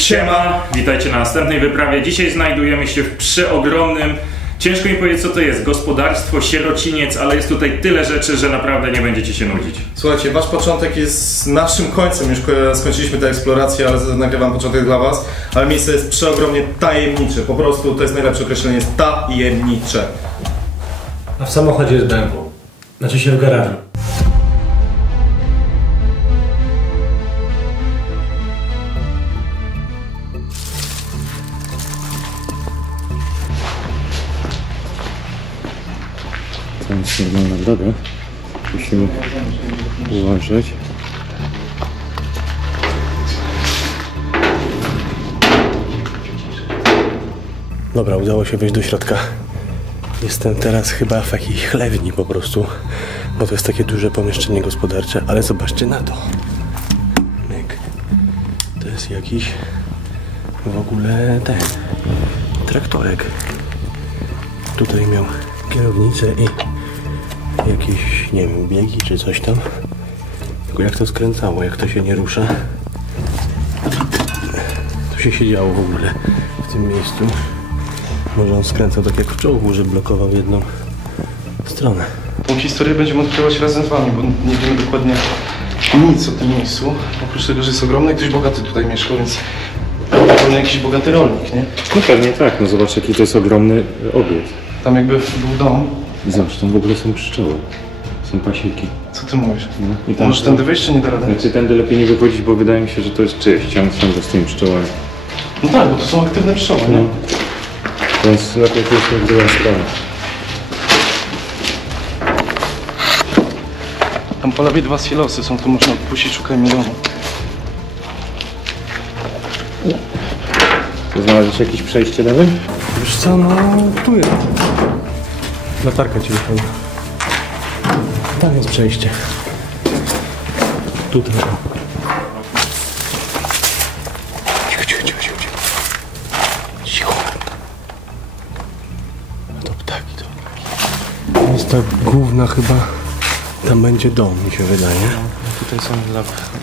Siema, witajcie na następnej wyprawie. Dzisiaj znajdujemy się w przeogromnym, ciężko mi powiedzieć co to jest, gospodarstwo, sierociniec, ale jest tutaj tyle rzeczy, że naprawdę nie będziecie się nudzić. Słuchajcie, wasz początek jest naszym końcem, już skończyliśmy tę eksplorację, ale nagrywam początek dla was, ale miejsce jest przeogromnie tajemnicze, po prostu to jest najlepsze określenie, jest tajemnicze. A w samochodzie jest BMW, znaczy się w garażu. To jest normalna droga. Musimy uważać. Dobra, udało się wejść do środka. Jestem teraz chyba w jakiejś chlewni po prostu, bo to jest takie duże pomieszczenie gospodarcze, ale zobaczcie na to. Myk. To jest jakiś w ogóle ten traktorek. Tutaj miał kierownicę i jakieś, nie wiem, biegi czy coś tam. Tylko jak to skręcało, jak to się nie rusza. Co się działo w ogóle w tym miejscu? Może on skręcał tak jak w czołgu, że blokował jedną stronę. Tą historię będziemy odkrywać razem z wami, bo nie wiemy dokładnie nic o tym miejscu. Oprócz tego, że jest ogromny, ktoś bogaty tutaj mieszkał, więc pewnie jakiś bogaty rolnik, nie? No pewnie tak, no zobacz jaki to jest ogromny obiekt. Tam jakby był dom. Zobacz, tam w ogóle są pszczoły, są pasieki. Co ty mówisz? No. I tam Możesz tędy wyjść, czy nie da rady? Znaczy tędy lepiej nie wychodzić, bo wydaje mi się, że to jest czyjeś ciąg z tymi pszczołami. No tak, bo to są aktywne pszczoły, No. nie? Więc lepiej to jest w drugą stronę. Tam po lewej 2 silosy są, tu można odpuścić, szukajmy domu. Czy znalazłeś jakieś przejście dalej? Wiesz co, no tu jest. Latarka ci wychodzi. Tam jest przejście. Tutaj. Cicho, cicho, cicho, cicho. Cicho. No to ptaki, to ptaki. To jest ta główna chyba. Tam będzie dom, mi się wydaje. Tutaj są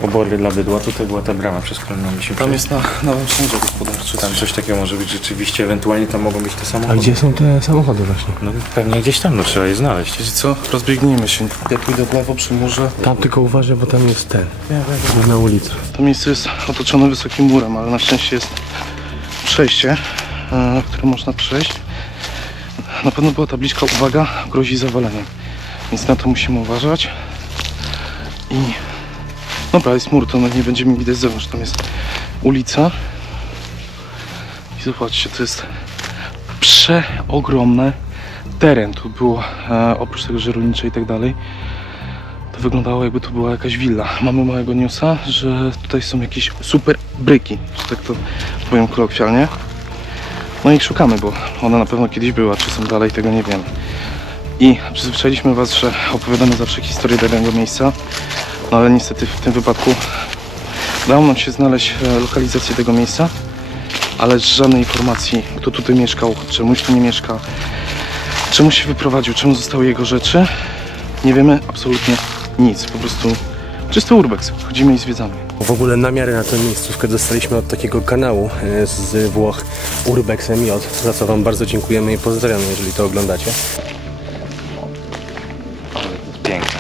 obory dla bydła, tutaj była ta brama, przez którą mieliśmy Tam przejść. jest na nowym sądzie gospodarczym. Tam coś takiego może być rzeczywiście, ewentualnie tam mogą być te A samochody. gdzie są te samochody właśnie? No pewnie gdzieś tam, no trzeba je znaleźć. Wiecie co? Rozbiegnijmy się. Ja pójdę w lewo przy murze. Tam tylko uważaj, bo tam jest ten. Główna ulica. To miejsce jest otoczone wysokim murem, ale na szczęście jest przejście, które można przejść. Na pewno była tabliczka, uwaga, grozi zawaleniem. Więc na to musimy uważać. I dobra, jest mur, to nie będziemy widać z zewnątrz. Tam jest ulica. I zobaczcie, to jest przeogromny teren. Tu było, oprócz tego, że rolnicze i tak dalej, to wyglądało jakby to była jakaś willa. Mamy małego newsa, że tutaj są jakieś super bryki, że tak to powiem kolokwialnie. No i szukamy, bo ona na pewno kiedyś była, czy są dalej, tego nie wiem. I przyzwyczailiśmy was, że opowiadamy zawsze historię danego miejsca, no ale niestety w tym wypadku udało nam się znaleźć lokalizację tego miejsca, ale żadnej informacji, kto tutaj mieszkał, czemuś tu nie mieszka, czemu się wyprowadził, czemu zostały jego rzeczy. Nie wiemy absolutnie nic, po prostu czysty urbex, chodzimy i zwiedzamy. W ogóle namiary na tę miejscówkę dostaliśmy od takiego kanału z Włoch Urbex MJ, za co wam bardzo dziękujemy i pozdrawiamy, jeżeli to oglądacie. Piękne.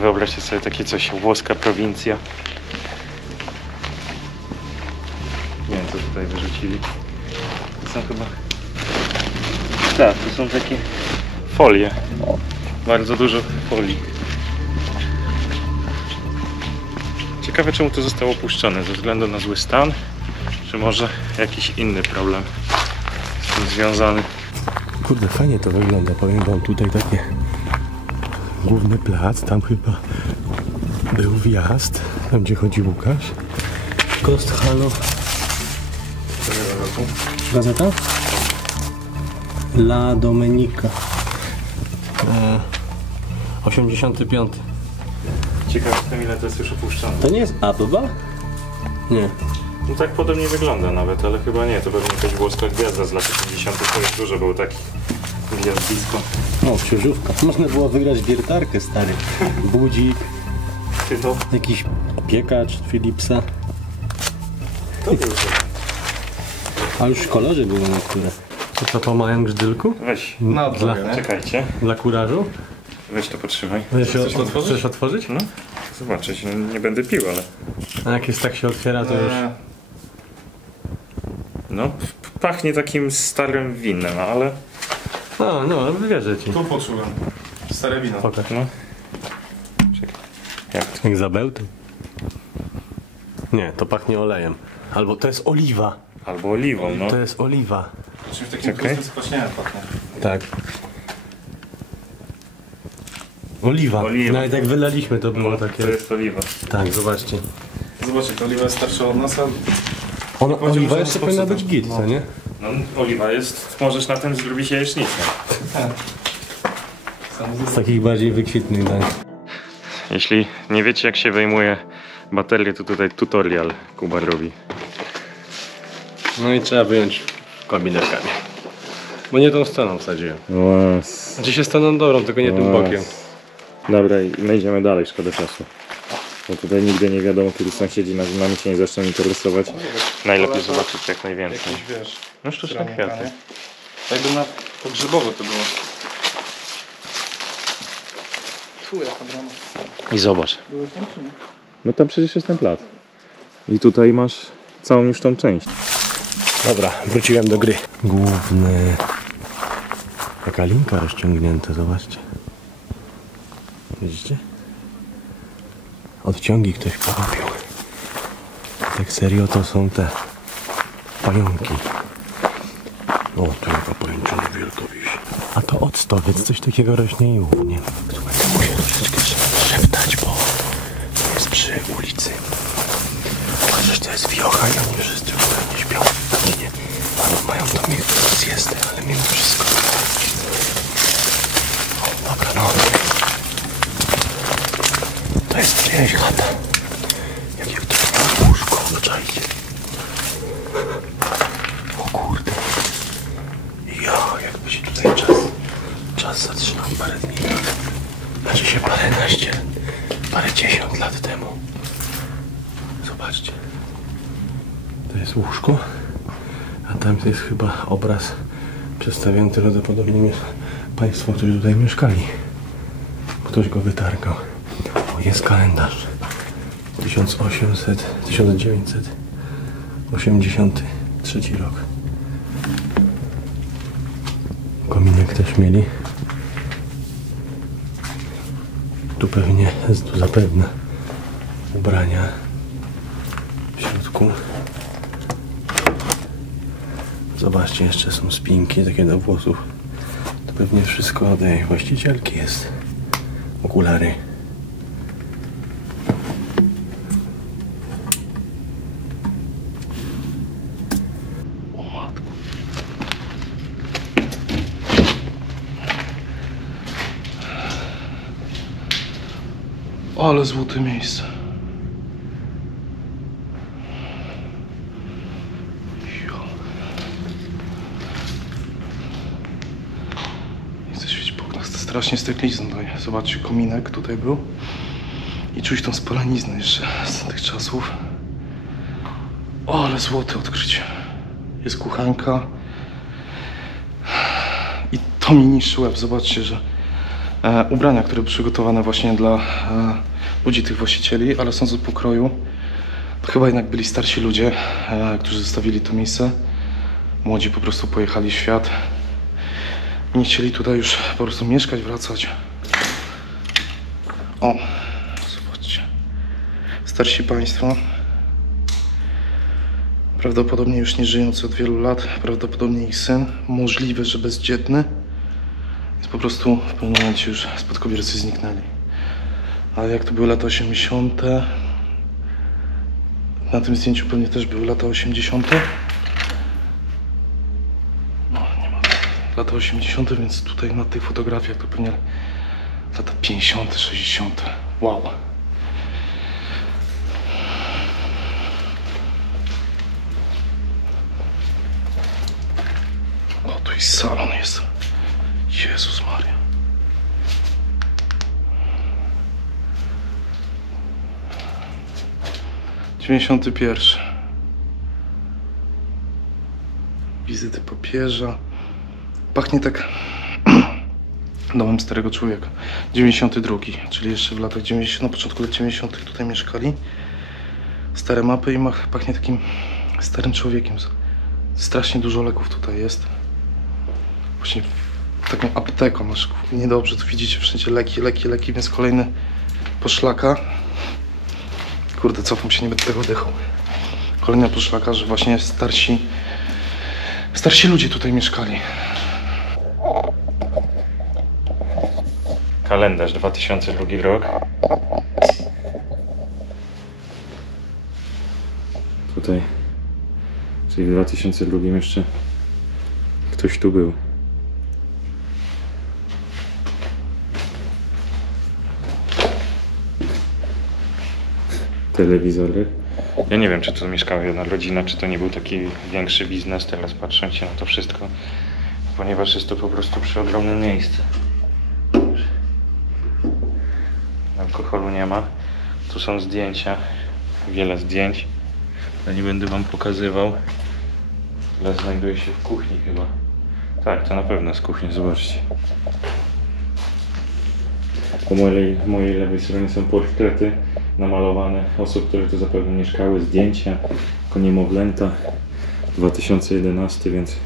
Wyobraźcie sobie takie coś, włoska prowincja. Nie wiem co tutaj wyrzucili. To są chyba... Tak, to są takie folie. Bardzo dużo folii. Ciekawe czemu to zostało opuszczone, ze względu na zły stan, czy może jakiś inny problem z tym związany. Kurde, fajnie to wygląda, powiem wam, tutaj takie główny plac, tam chyba był wjazd, tam gdzie chodzi Łukasz. Ghost Halo. Gazeta? La Domenica. 85. Ciekawe w tym ile to jest już opuszczone. To nie jest Abba? Nie. No tak podobnie wygląda nawet, ale chyba nie, to pewnie jakaś włoska gwiazda z lat 50. To już dużo było takich gwiazdisko. O, książówka. Można było wygrać wiertarkę, stary. Budzik. No. Jakiś opiekacz Philipsa. A już w kolorze były niektóre. To co po małym grzdylku? Weź, No, czekajcie. Dla kurażu? Weź to potrzymaj. Chcesz otworzyć? No, zobaczyć, no, nie będę pił, ale... A jak jest tak się otwiera, to już... No, pachnie takim starym winem, ale... No, wierzę ci. Tu poczułem. Stare wino. Pokaż. No. Czekaj. Jak to? Jak zabełty. Nie, to pachnie olejem. Albo to jest oliwa. Albo oliwą, no. To jest oliwa. Czymś takim Czekaj. prostym spaśniałem pachnie. Tak. Oliwa. Oliwa. Nawet jak wylaliśmy, to było No, takie... to jest oliwa. Tak, zobaczcie. Zobaczcie, to oliwa jest starsza od nas, a Oliwa że jeszcze po powinna prostu być git, co nie? No, oliwa jest... Możesz na tym zrobić jajecznicę. Z takich bardziej wykwitnych dań. Jeśli nie wiecie, jak się wyjmuje baterię, to tutaj tutorial Kuba robi. No i trzeba wyjąć kombinekami. Bo nie tą stroną wsadziłem. Znaczy się stroną dobrą, tylko nie tym bokiem. Dobra, i my idziemy dalej, szkoda czasu. Bo tutaj nigdy nie wiadomo, kiedy sąsiedzi nami się nie zaczną interesować. Najlepiej zobaczyć jak najwięcej. jakieś, wiesz, No sztuczne ceramika, kwiaty. nie? Jakby na pogrzebowe to było. Tu jaka brama. I zobacz. Były tam czy nie? No tam przecież jest ten plac. I tutaj masz całą już tą część. Dobra, wróciłem do gry. Główny... Taka linka rozciągnięta, zobaczcie. Widzicie? Odciągi ktoś porobił. Tak serio to są te pająki. O, tu jaka pajęczyna wielka wisi. A to octowiec, coś takiego rośnie i u mnie. Słuchajcie, muszę troszeczkę szeptać, bo to jest przy ulicy. Chociaż to jest wiocha i oni wszyscy w ogóle nie śpią. Nie. Mają to siestę, ale mimo wszystko. O, dobra, no. To jest czyjaś chata. Jakie ktoś ma łóżko, zaczajcie. O kurde. Ja, jakby się tutaj czas zatrzymał parę dni. Znaczy się parę dziesiąt lat temu. Zobaczcie. To jest łóżko, a tam jest chyba obraz przedstawiający prawdopodobnie państwo, którzy tutaj mieszkali. Ktoś go wytargał. O, jest kalendarz. 1983 rok. Kominek też mieli. Tu pewnie, tu zapewne ubrania w środku. Zobaczcie, jeszcze są spinki takie do włosów. To pewnie wszystko od jej właścicielki jest. Okulary. O matko. Ale złote miejsce. Nie chcę świecić po oknach, to strasznie steklizną daje. Zobaczcie, kominek tutaj był. I czuć tą spalaniznę jeszcze z tych czasów. O, ale złote odkrycie. Jest kuchenka. I to mi niszczy łeb. Zobaczcie, że ubrania, które były przygotowane właśnie dla ludzi, tych właścicieli, ale są z pokroju. To chyba jednak byli starsi ludzie, którzy zostawili to miejsce. Młodzi po prostu pojechali w świat. Nie chcieli tutaj już po prostu mieszkać, wracać. O, zobaczcie. Starsi państwo. Prawdopodobnie już nie żyjący od wielu lat. Prawdopodobnie ich syn. Możliwe, że bezdzietny. Więc po prostu w pewnym momencie już spadkobiercy zniknęli. Ale jak to były lata 80. Na tym zdjęciu pewnie też były lata 80. No, nie ma lata 80, więc tutaj na tych fotografiach to pewnie lata 50, 60. Wow. O, tu jest salon jest. Jezus Maria. '91. wizyty papieża. Pachnie tak domem starego człowieka. 92, czyli jeszcze w latach 90, na początku lat 90 tutaj mieszkali. Stare mapy i pachnie takim starym człowiekiem. Strasznie dużo leków tutaj jest. Właśnie taką apteką masz. Niedobrze, tu widzicie wszędzie leki, więc kolejny poszlaka. Kurde, cofam się, nie będę tego oddychał. Kolejna poszlaka, że właśnie starsi ludzie tutaj mieszkali. Kalendarz 2002 rok. Tutaj, czyli w 2002 jeszcze ktoś tu był. Telewizorek. Ja nie wiem, czy tu mieszkała jedna rodzina, czy to nie był taki większy biznes, teraz patrząc się na to wszystko, ponieważ jest to po prostu przeogromne miejsce. Alkoholu nie ma. Tu są zdjęcia, wiele zdjęć, ale nie będę wam pokazywał, ale znajduje się w kuchni chyba. Tak, to na pewno jest kuchnia, zobaczcie. Po mojej lewej stronie są portrety namalowane osób, które tu zapewne mieszkały, zdjęcia, jako niemowlęta, 2011, więc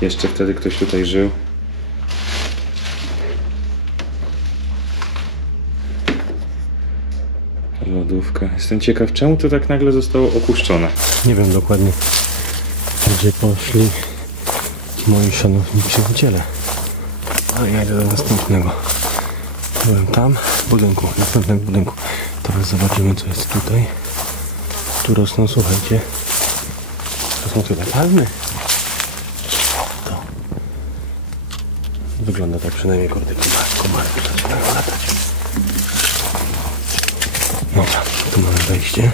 jeszcze wtedy ktoś tutaj żył. Lodówka. Jestem ciekaw, czemu to tak nagle zostało opuszczone. Nie wiem dokładnie, gdzie poszli moi szanowni przyjaciele. Ale ja idę do następnego. Byłem tam, w budynku, następnym budynku. Teraz zobaczymy, co jest tutaj. Tu rosną, słuchajcie. To są tyle palmy. To. Wygląda tak przynajmniej, kurde, komarki zaczynają latać. Dobra, tu mamy wejście.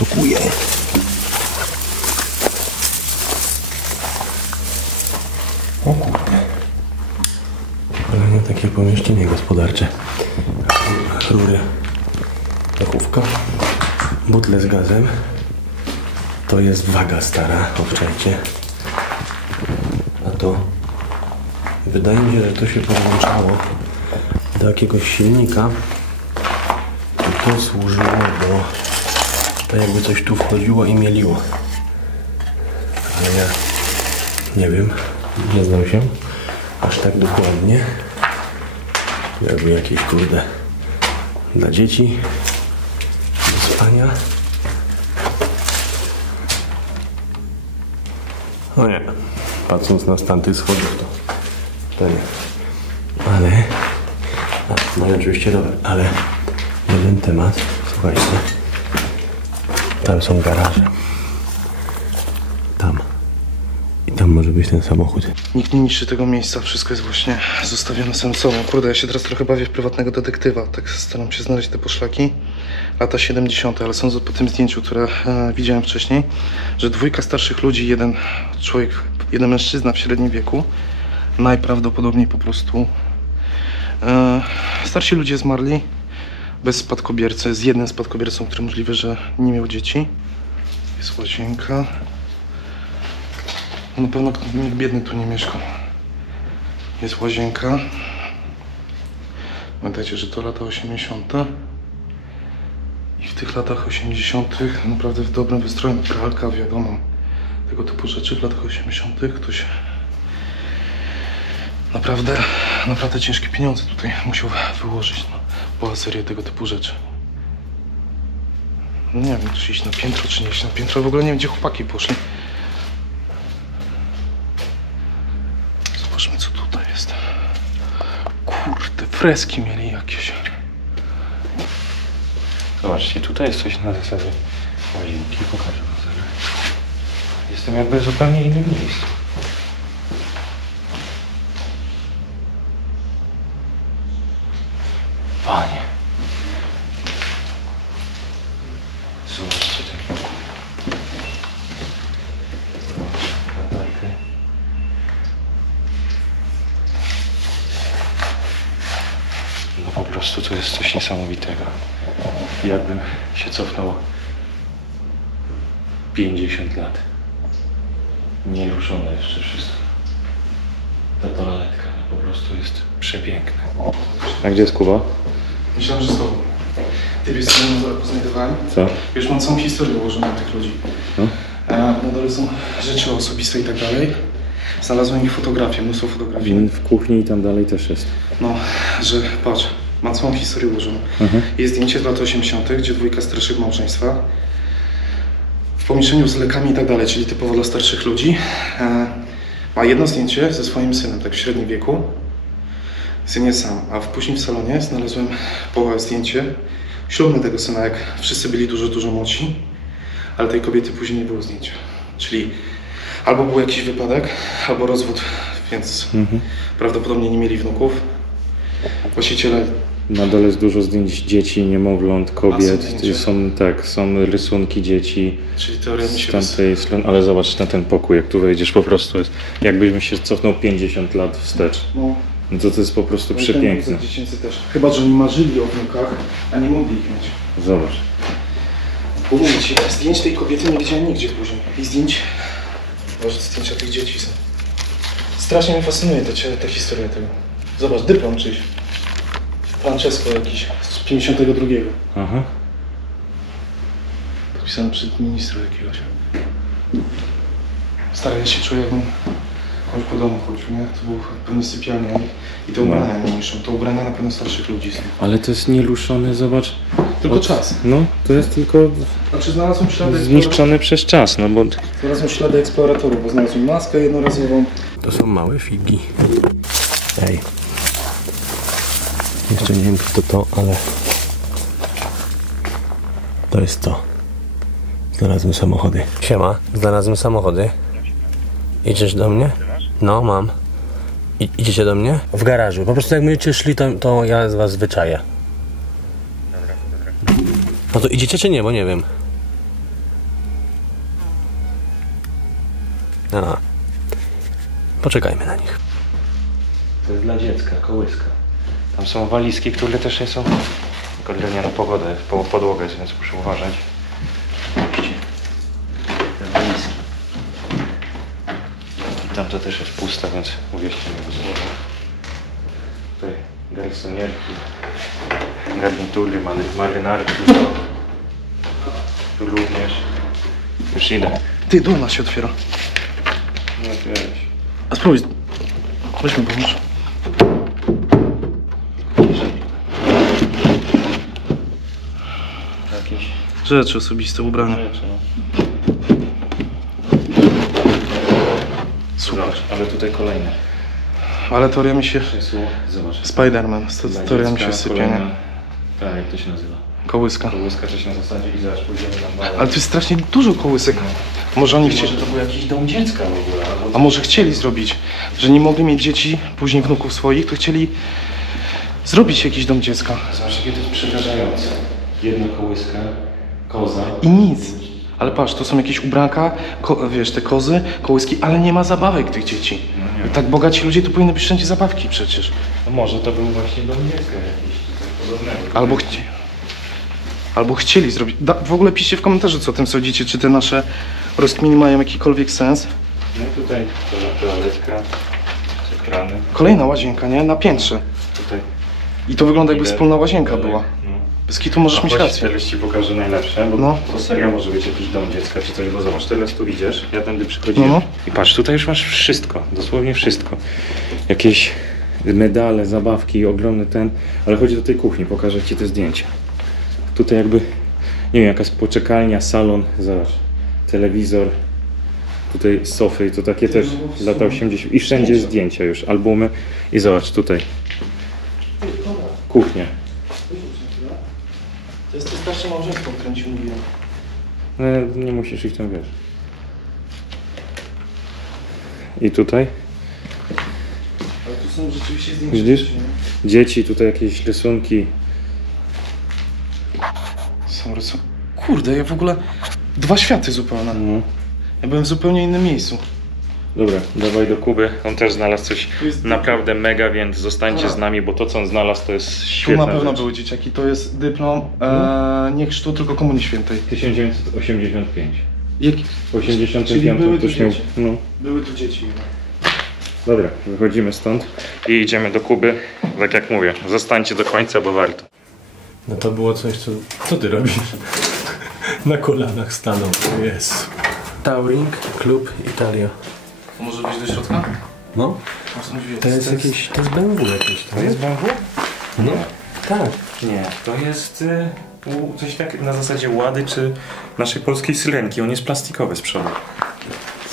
Dokuję. O kurde. Kolejne takie pomieszczenie gospodarcze. Rury. Dachówka. Butle z gazem. To jest waga stara, obczajcie. A to wydaje mi się, że to się podłączało do jakiegoś silnika i to służyło do, to jakby coś tu wchodziło i mieliło, ale ja nie wiem, nie znam się aż tak dokładnie. Jakby jakieś, kurde, dla dzieci do spania. O nie, patrząc na stan tych schodów, to nie, ale no i oczywiście rower, ale jeden temat, słuchajcie, tam są garaże, tam i tam może być ten samochód. Nikt nie niszczy tego miejsca, wszystko jest właśnie zostawione samym sobą. Kurde, ja się teraz trochę bawię w prywatnego detektywa, tak staram się znaleźć te poszlaki. Lata 70, ale sądzę po tym zdjęciu, które widziałem wcześniej, że dwójka starszych ludzi, jeden człowiek, jeden mężczyzna w średnim wieku, najprawdopodobniej po prostu starsi ludzie zmarli bez spadkobiercy, z jednym spadkobiercą, który możliwe, że nie miał dzieci. Jest łazienka. Na pewno nikt biedny tu nie mieszkał. Jest łazienka. Pamiętajcie, że to lata 80. I w tych latach 80. naprawdę w dobrym wystroju, pralka, wiadomo, tego typu rzeczy w latach 80. ktoś naprawdę ciężkie pieniądze tutaj musiał wyłożyć na bohaterię tego typu rzeczy. No nie wiem, czy iść na piętro, czy nie iść na piętro. W ogóle nie wiem, gdzie chłopaki poszli. Zobaczmy, co tutaj jest. Kurde, freski mieli jakieś. Zobaczcie, tutaj jest coś na zasadzie łazienki. Pokażę wam zaraz. Jestem jakby w zupełnie innym miejscu. Panie. Zobaczcie ten pokój. Zobaczcie, latarkę. No po prostu to jest coś niesamowitego. Jakbym się cofnął 50 lat. Nieruszone jeszcze wszystko. Ta toaletka po prostu jest przepiękna. A gdzie jest Kuba? Myślałem, że z tobą. Ty wiesz, co ja poznajdowałem? Co? Już mam całą historię ułożoną tych ludzi. No? Na dole są rzeczy osobiste i tak dalej. Znalazłem ich fotografię, mnóstwo fotografii. W kuchni i tam dalej też jest. No, że patrz, mam całą historię ułożoną. Jest zdjęcie z lat 80., gdzie dwójka starszych małżeństwa w pomieszczeniu z lekami i tak dalej, czyli typowo dla starszych ludzi. Ma jedno zdjęcie ze swoim synem, tak w średnim wieku. Syn jest sam, a później w salonie znalazłem zdjęcie ślubne tego syna, jak wszyscy byli dużo młodsi, ale tej kobiety później nie było zdjęcia. Czyli albo był jakiś wypadek, albo rozwód, więc prawdopodobnie nie mieli wnuków. Właściciele... Na dole jest dużo zdjęć dzieci, niemowląt, kobiet. zdjęcia? Są rysunki dzieci. Czyli teoria mi Z się tamtej strony, ale zobacz na ten pokój, jak tu wejdziesz, po prostu jest, jakbyśmy się cofnął 50 lat wstecz. No, No to jest po prostu przepiękne. dziecięcy też. Chyba, że oni marzyli o wnukach, a nie mogli ich mieć. Zobacz. Bo mówię ci, zdjęć tej kobiety nie widziałem nigdzie później. I zdjęć, może zdjęcia tych dzieci są. Strasznie mnie fascynuje ta historia tego. Zobacz, dyplom czyś. Francesco jakiś, z 52. Aha. Podpisany przed ministra jakiegoś. Stary, ja się czuję, jakbym choć po domu chodził, nie? To był pewnie sypialnia i te ubrania nie niszczą. To ubrania na pewno starszych ludzi są. Ale to jest nieruszone, zobacz. Tylko czas. No, to jest tylko Znaczy znalazłem ślady zniszczone przez czas, no bo... Znalazłem ślady eksploratorów, bo znalazłem maskę jednorazową. To są małe figi. Ej. Jeszcze nie wiem, kto to, ale... To jest to. Znalazłem samochody. Siema, znalazłem samochody. Idziesz do mnie? No, mam. Idziecie do mnie? W garażu. Po prostu jak będziecie szli, to ja z was wyczaję. No to idziecie czy nie, bo nie wiem. A. Poczekajmy na nich. To jest dla dziecka, kołyska. Tam są walizki, które też nie są... Tylko drewniana podłoga jest, więc muszę uważać. Zobaczcie. Te walizki. I tam to też jest pusta, więc uwierzcie mi, że słowo. Tutaj garsonierki, garnitury, marynarki. Tu również. Już idę. Ty, dolna się otwiera. No weź. A spróbuj. Weź mi pomóż. Jakieś Rzeczy osobiste, ubrania. rzeczy, no. Super. Zobacz, ale tutaj kolejne. Ale teoria mi się... Krzesło, zobacz. Spiderman, teoria mi się sypie, nie? Tak, jak to się nazywa? Kołyska. Kołyska coś na zasadzie i zaraz pójdziemy tam dalej. Ale tu jest strasznie dużo kołysek. Może oni chcieli... Może to był jakiś dom dziecka w ogóle. Albo... A może chcieli zrobić, że nie mogli mieć dzieci, później wnuków swoich, to chcieli zrobić jakiś dom dziecka. Zobacz, jakie to jest przerażające. Jedna kołyska, koza. I nic. Ale patrz, to są jakieś ubranka, wiesz, te kozy, kołyski, ale nie ma zabawek tych dzieci. No nie. Tak bogaci ludzie to powinny być wszędzie zabawki przecież. No może to był właśnie dom dziecka jakiś tutaj podobnego. Albo chcieli zrobić. W ogóle piszcie w komentarzu, co o tym sądzicie, czy te nasze rozkminy mają jakikolwiek sens. No tutaj toaletka, te krany. Kolejna łazienka, nie? Na piętrze. Tutaj. I to wygląda jakby Ile? wspólna łazienka była. No. Bez kitu możesz mieć rację. Teraz ci pokażę najlepsze, bo No. to serio może być jakiś dom dziecka czy coś, bo zobacz, teraz tu idziesz, ja tędy przychodziłem No. i patrz, tutaj już masz wszystko, dosłownie wszystko. Jakieś medale, zabawki, ogromny ten, ale chodzi do tej kuchni, pokażę ci te zdjęcia. Tutaj jakby, nie wiem, jakaś poczekalnia, salon, zobacz, telewizor, tutaj sofy, to takie też lata 80 i wszędzie zdjęcia już, albumy i zobacz, tutaj kuchnia. To jest to starsze małżeństwo, o którym ci mówiłem. No, nie musisz ich tam, wiesz. I tutaj Ale tu są rzeczywiście zdjęcia. widzisz? Dzieci, tutaj jakieś rysunki. Są rysunki. Kurde, ja w ogóle... Dwa światy zupełnie. No. Ja byłem w zupełnie innym miejscu. Dobra, dawaj do Kuby. On też znalazł coś Tu jest- naprawdę mega, więc zostańcie Dobra. z nami, bo to co on znalazł to jest Tu świetna na pewno rzecz. były dzieciaki. To jest dyplom nie chrztu, tylko Komunii Świętej. 1985. Jaki? W 85 Czyli były tu ktoś miał. dzieci. No. Były tu dzieci. Dobra, wychodzimy stąd i idziemy do Kuby. Tak jak mówię, zostańcie do końca, bo warto. No to było coś, co... Co ty robisz? Na kolanach stanął. Jest. Towering Club Italia. Może wejść do środka? No. To jest jakieś... To jest BMW jakieś. To jest BMW? No. Tak. Nie, to jest coś tak na zasadzie Łady czy naszej polskiej Syrenki. On jest plastikowy z przodu.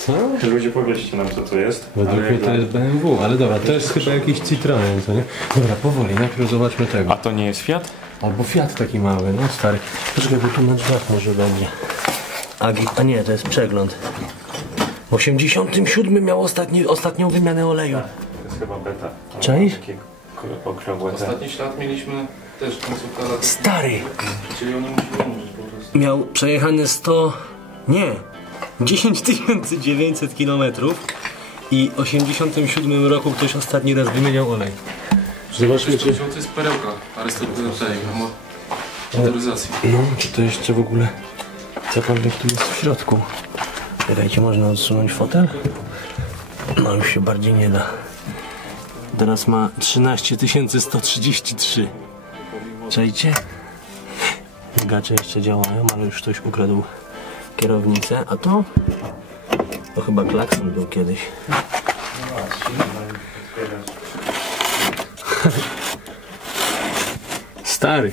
Co? Ludzie, powiedzcie nam, co to jest. Według mnie to jest BMW, ale dobra, to jest chyba jakiś Citroen, co nie? Dobra, powoli, najpierw zobaczmy tego. A to nie jest Fiat? Albo Fiat taki mały, no stary. Poczekaj, bo tu na drzwiach może będzie. A nie, to jest przegląd. W 87 miał ostatnią wymianę oleju. To jest chyba beta. Cześć? Takie okrągłe te. Ostatni ślad mieliśmy też konsultanta. Stary! Czyli oni musili umrzeć po prostu. Miał przejechane 100... Nie! 10 900 km i w 87 roku ktoś ostatni raz wymieniał olej. Zobaczmy, czy... To jest perełka motoryzacji. No, czy to jeszcze w ogóle cokolwiek tu jest w środku? Czekajcie, można odsunąć fotel? No już się bardziej nie da. Teraz ma 13 133. Czajcie? Gacze jeszcze działają, ale już ktoś ukradł kierownicę, a to? To chyba klakson był kiedyś. Stary,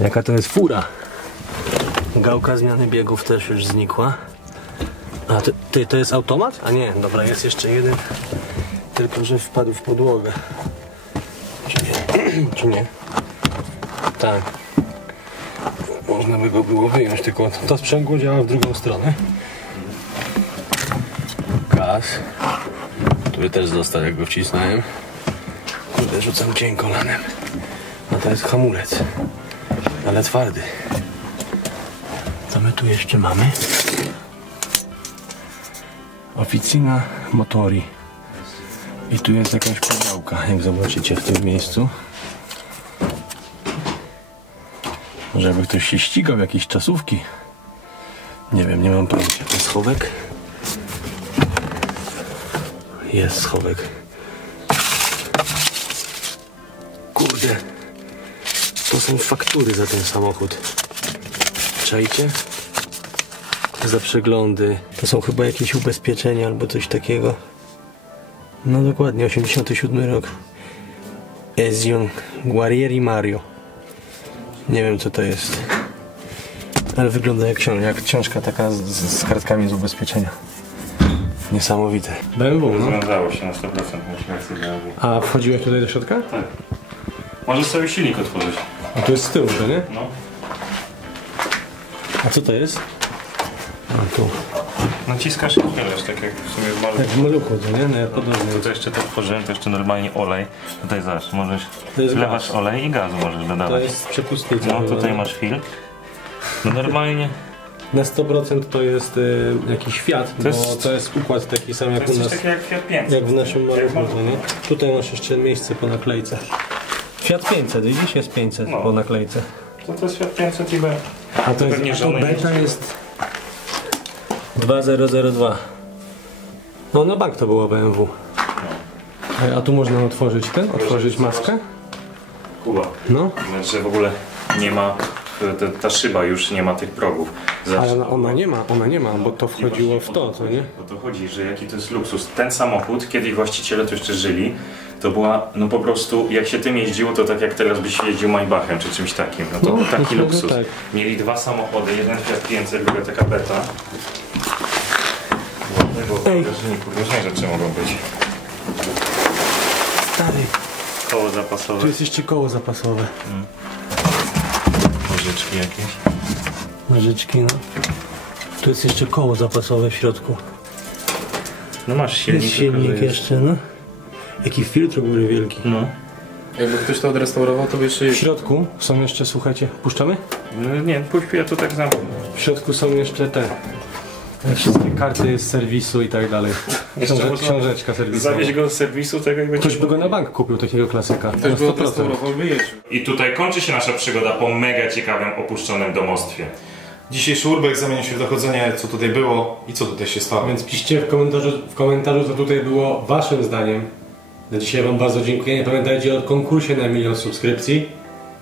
jaka to jest fura. Gałka zmiany biegów też już znikła. A to jest automat? A nie, dobra, jest jeszcze jeden. Tylko, że wpadł w podłogę. Czy nie? Czy nie? Tak. Można by go było wyjąć, tylko to sprzęgło działa w drugą stronę. Gaz. Który też został, jak go wcisnąłem. Kurde, rzucam cień kolanem. A to jest hamulec. Ale twardy. Co my tu jeszcze mamy? Oficina Motori. I tu jest jakaś pudełka, jak zobaczycie w tym miejscu. Może by ktoś się ścigał, jakieś czasówki. Nie wiem, nie mam pojęcia. Jest schowek? Jest schowek. Kurde. To są faktury za ten samochód. Czajcie? Za przeglądy. To są chyba jakieś ubezpieczenia albo coś takiego. No dokładnie, 87 rok. Ezio Guerrieri Mario. Nie wiem co to jest. Ale wygląda jak książka taka z kartkami z ubezpieczenia. Niesamowite. BMW, no. Związało się na 100%, myślę, BMW. A wchodziłeś tutaj do środka? Tak. Możesz sobie silnik otworzyć. A to jest z tyłu, to nie? No. A co to jest? A tu. Naciskasz i chylasz, tak jak w sumie w maluchu. Jak w maluchu, to nie? No, podobnie. Tutaj jeszcze to otworzyłem, to jeszcze normalnie olej. Tutaj zobacz, możesz To jest wlewasz gaz. olej i gazu możesz To dodawać. jest przepustnica. No chyba, tutaj nie? masz filtr. No normalnie. Na 100% to jest jakiś Fiat, To bo jest- to jest układ taki sam To jak jest u coś nas. takiego jak Fiat 500. Jak w naszym Jak maluchu, no nie? Tutaj masz jeszcze miejsce po naklejce. Fiat 500, widzisz? Jest 500 No. po naklejce. To jest Fiat 500 i B. A to jest, Pewnie a to żony beta jest 2002. No na bank to było BMW. A tu można otworzyć otworzyć maskę? Kuba. No. Znaczy w ogóle nie ma, ta szyba już nie ma tych progów. Zawsze- Ale ona nie ma, bo to wchodziło w to, co nie? O to chodzi, że jaki to jest luksus. Ten samochód, kiedy właściciele tu jeszcze żyli, to była, no po prostu, jak się tym jeździło, to tak jak teraz byś jeździł Maybachem czy czymś takim. No to No, był taki myślę, że luksus. tak. Mieli dwa samochody, jeden Fiat 500, druga taka beta. Ładne, bo w Ej. bagażniku różne rzeczy mogą być. Stary, Koło tu zapasowe, jest jeszcze koło zapasowe. nożyczki jakieś. Nożyczki, no. Tu jest jeszcze koło zapasowe w środku. No masz silnik. Jest silnik tylko, że jeszcze, no. Jaki filtr u góry wielki. No. Jakby ktoś to odrestaurował, to by jeszcze W środku są jeszcze, słuchajcie, puszczamy? No nie, pójdź, ja to tak zamknę. W środku są jeszcze te wszystkie karty z serwisu i tak dalej. można Książeczka serwisowa. Zawieź go z serwisu tego i będzie... Ktoś by go na bank kupił, takiego klasyka. ktoś Na by 100%. odrestaurował i wyjeździł. I tutaj kończy się nasza przygoda po mega ciekawym, opuszczonym domostwie. Dzisiejszy urbex zamienił się w dochodzenie, co tutaj było i co tutaj się stało. Więc piszcie w komentarzu, co tutaj było waszym zdaniem. Na dzisiaj wam bardzo dziękuję. Nie pamiętajcie o konkursie na 1 000 000 subskrypcji.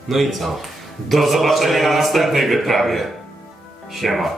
No i co? Do zobaczenia na następnej wyprawie. Siema.